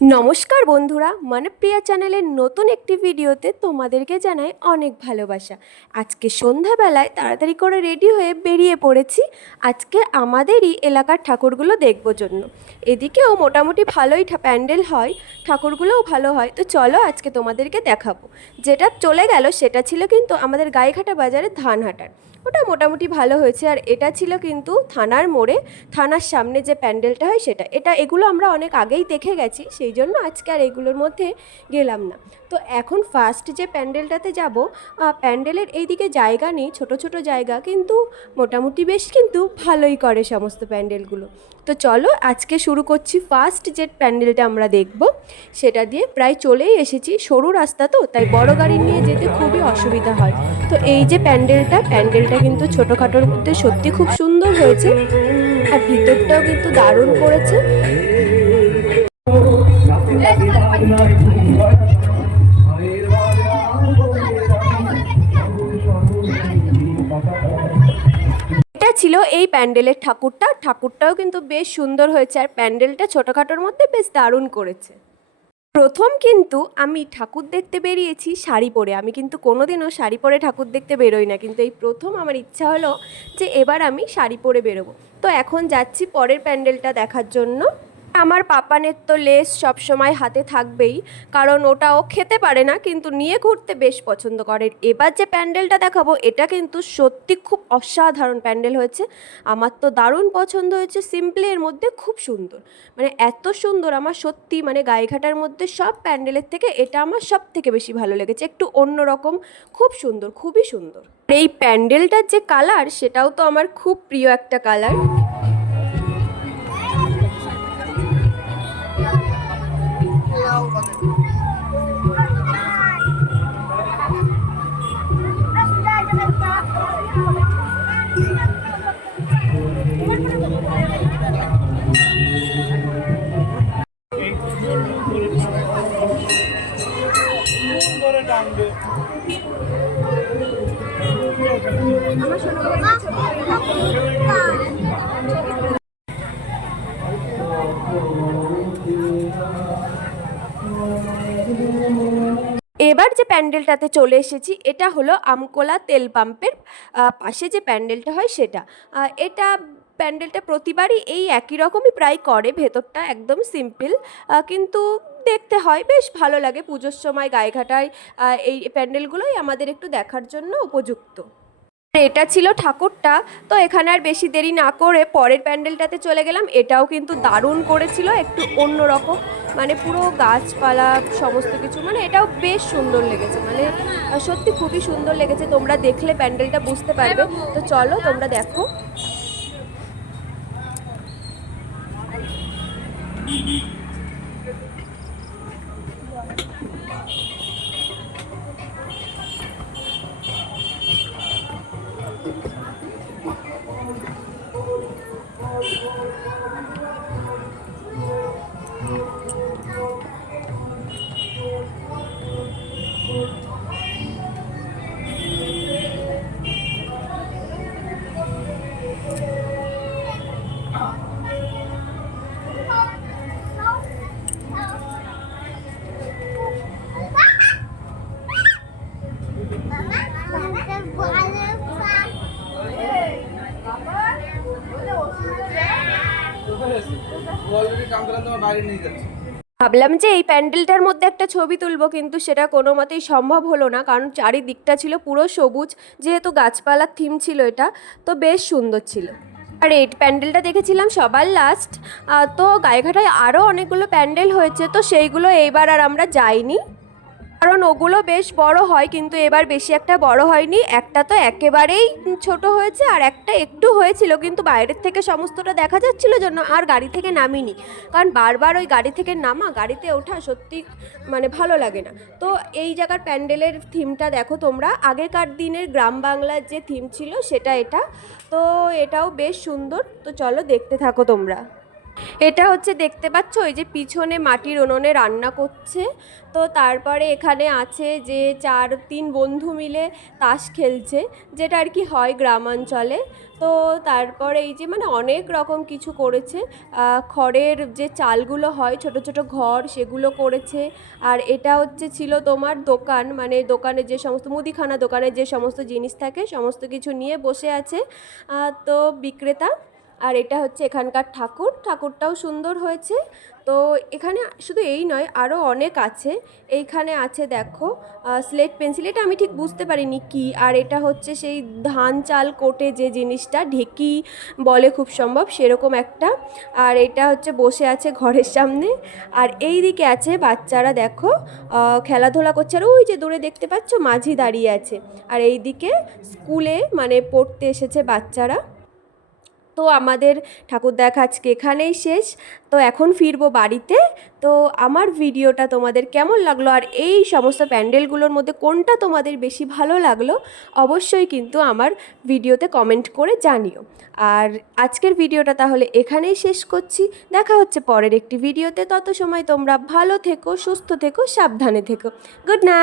নমস্কার বন্ধুরা, মানপ্রিয়া চ্যানেলের নতুন একটি ভিডিওতে তোমাদেরকে জানাই অনেক ভালোবাসা। আজকে সন্ধ্যাবেলায় তাড়াতাড়ি করে রেডি হয়ে বেরিয়ে পড়েছি। আজকে আমাদেরই এলাকার ঠাকুরগুলো দেখব জন্য। এদিকেও মোটামুটি ভালোই প্যান্ডেল হয়, ঠাকুরগুলোও ভালো হয়। তো চলো আজকে তোমাদেরকে দেখাবো। যেটা চলে গেল সেটা ছিল কিন্তু আমাদের গায়েঘাটা বাজারে ধান হাটার ওটা মোটামুটি ভালো হয়েছে। আর এটা ছিল কিন্তু থানার মোড়ে। থানার সামনে যে প্যান্ডেলটা হয় সেটা। এটা এগুলো আমরা অনেক আগেই দেখে গেছি, সেই জন্য আজকে আর এগুলোর মধ্যে গেলাম না। তো এখন ফার্স্ট যে প্যান্ডেলটাতে যাব প্যান্ডেলের এইদিকে জায়গা নেই, ছোট ছোট জায়গা, কিন্তু মোটামুটি বেশ কিন্তু ভালোই করে সমস্ত প্যান্ডেলগুলো। তো চলো আজকে শুরু করছি ফার্স্ট যে প্যান্ডেলটা আমরা দেখব, সেটা দিয়ে প্রায় চলেই এসেছি। সরু রাস্তা তো, তাই বড় গাড়ি নিয়ে যেতে খুবই অসুবিধা হয়। তো এই যে প্যান্ডেলটা প্যান্ডেলটা কিন্তু ছোটোখাটোর মধ্যে সত্যি খুব সুন্দর হয়েছে, আর ভিতরটাও কিন্তু দারুণ করেছে। ছিল এই প্যান্ডেলের ঠাকুরটা। ঠাকুরটাও কিন্তু বেশ সুন্দর হয়েছে আর প্যান্ডেলটা ছোটোখাটোর মধ্যে বেশ দারুণ করেছে। প্রথম কিন্তু আমি ঠাকুর দেখতে বেরিয়েছি শাড়ি পরে। আমি কিন্তু কোনোদিনও শাড়ি পরে ঠাকুর দেখতে বেরোই না। কিন্তু এই প্রথম আমার ইচ্ছা হলো যে এবার আমি শাড়ি পরে বেরোবো। তো এখন যাচ্ছি পরের প্যান্ডেলটা দেখার জন্য। আমার পাপানের তো লেস সবসময় হাতে থাকবেই, কারণ ওটা ও খেতে পারে না, কিন্তু নিয়ে ঘুরতে বেশ পছন্দ করে। এবার যে প্যান্ডেলটা দেখাবো, এটা কিন্তু সত্যি খুব অসাধারণ প্যান্ডেল হয়েছে। আমার তো দারুণ পছন্দ হয়েছে, সিম্পলি এর মধ্যে খুব সুন্দর। মানে এত সুন্দর, আমার সত্যি মানে গায়েঘাটার মধ্যে সব প্যান্ডেলের থেকে এটা আমার সব থেকে বেশি ভালো লেগেছে। একটু অন্যরকম খুব সুন্দর, খুবই সুন্দর। এই প্যান্ডেলটার যে কালার, সেটাও তো আমার খুব প্রিয় একটা কালার। এবার যে প্যান্ডেলটাতে চলে এসেছি, এটা হলো আমকোলা তেল পাম্পের পাশে যে প্যান্ডেলটা হয় সেটা। এটা প্যান্ডেলটা প্রতিবারই এই একই রকমই প্রায় করে, ভেতরটা একদম সিম্পল। কিন্তু দেখতে হয়। বেশ ভালো লাগে পুজোর সময় গায়েঘাটায় এই প্যান্ডেলগুলোই আমাদের একটু দেখার জন্য উপযুক্ত। এটা ছিল ঠাকুরটা, তো এখানে আর বেশি দেরি না করে পরের প্যান্ডেলটাতে চলে গেলাম। এটাও কিন্তু দারুণ করেছিল, একটু অন্যরকম। মানে পুরো গাছপালা, সমস্ত কিছু মানে এটাও বেশ সুন্দর লেগেছে। মানে সত্যি খুবই সুন্দর লেগেছে। তোমরা দেখলে প্যান্ডেলটা বুঝতে পারবে। তো চলো, তোমরা দেখো। ভাবলাম যে এই প্যান্ডেলটার মধ্যে একটা ছবি তুলবো, কিন্তু সেটা কোনো মতেই সম্ভব হলো না, কারণ চারিদিকটা ছিল পুরো সবুজ, যেহেতু গাছপালার থিম ছিল এটা, তো বেশ সুন্দর ছিল। আর এই প্যান্ডেলটা দেখেছিলাম সবার লাস্ট তো গায়েঘাটায় আরও অনেকগুলো প্যান্ডেল হয়েছে, তো সেইগুলো এইবার আর আমরা যাইনি। কারণ ওগুলো বেশ বড় হয়, কিন্তু এবার বেশি একটা বড় হয়নি। একটা তো একেবারেই ছোট হয়েছে আর একটা একটু হয়েছিল, কিন্তু বাইরের থেকে সমস্তটা দেখা যাচ্ছিল জন্য আর গাড়ি থেকে নামিনি। কারণ বারবার ওই গাড়ি থেকে নামা, গাড়িতে ওঠা সত্যি মানে ভালো লাগে না। তো এই জায়গার প্যান্ডেলের থিমটা দেখো তোমরা। আগেকার দিনের গ্রাম বাংলার যে থিম ছিল সেটা এটা। তো এটাও বেশ সুন্দর। তো চলো দেখতে থাকো তোমরা। এটা হচ্ছে দেখতে পাচ্ছ ওই যে পিছনে মাটির উনুনে রান্না করছে। তো তারপরে এখানে আছে যে চার, তিন বন্ধু মিলে তাস খেলছে, যেটা আর কি হয় গ্রামাঞ্চলে। তো তারপরে এই যে মানে অনেক রকম কিছু করেছে। খড়ের যে চালগুলো হয়, ছোট ছোট ঘর, সেগুলো করেছে। আর এটা হচ্ছে ছিল তোমার দোকান মানে দোকানে যে সমস্ত, মুদিখানা দোকানে যে সমস্ত জিনিস থাকে, সমস্ত কিছু নিয়ে বসে আছে। তো বিক্রেতা আর এটা হচ্ছে এখানকার ঠাকুর। ঠাকুরটাও সুন্দর হয়েছে। তো এখানে শুধু এই নয় আরও অনেক আছে। এইখানে আছে দেখো স্লেট পেন্সিল। এটা আমি ঠিক বুঝতে পারিনি কি। আর এটা হচ্ছে সেই ধান চাল কোটে যে জিনিসটা, ঢেকি বলে খুব সম্ভব, সেরকম একটা। আর এটা হচ্ছে বসে আছে ঘরের সামনে। আর এই দিকে আছে বাচ্চারা দেখো খেলাধুলা করছে। আর ওই যে দূরে দেখতে পাচ্ছ, মাঝি দাঁড়িয়ে আছে। আর এই দিকে স্কুলে মানে পড়তে এসেছে বাচ্চারা। তো আমাদের ঠাকুর দেখা আজকে এখানেই শেষ। তো এখন ফিরবো বাড়িতে। তো আমার ভিডিওটা তোমাদের কেমন লাগল আর এই সমস্ত প্যান্ডেলগুলোর মধ্যে কোনটা তোমাদের বেশি ভালো লাগল অবশ্যই কিন্তু আমার ভিডিওতে কমেন্ট করে জানিও। আর আজকের ভিডিওটা তাহলে এখানেই শেষ করছি। দেখা হচ্ছে পরের একটি ভিডিওতে। তত সময় তোমরা ভালো থেকো, সুস্থ থেকো, সাবধানে থেকো। Good night!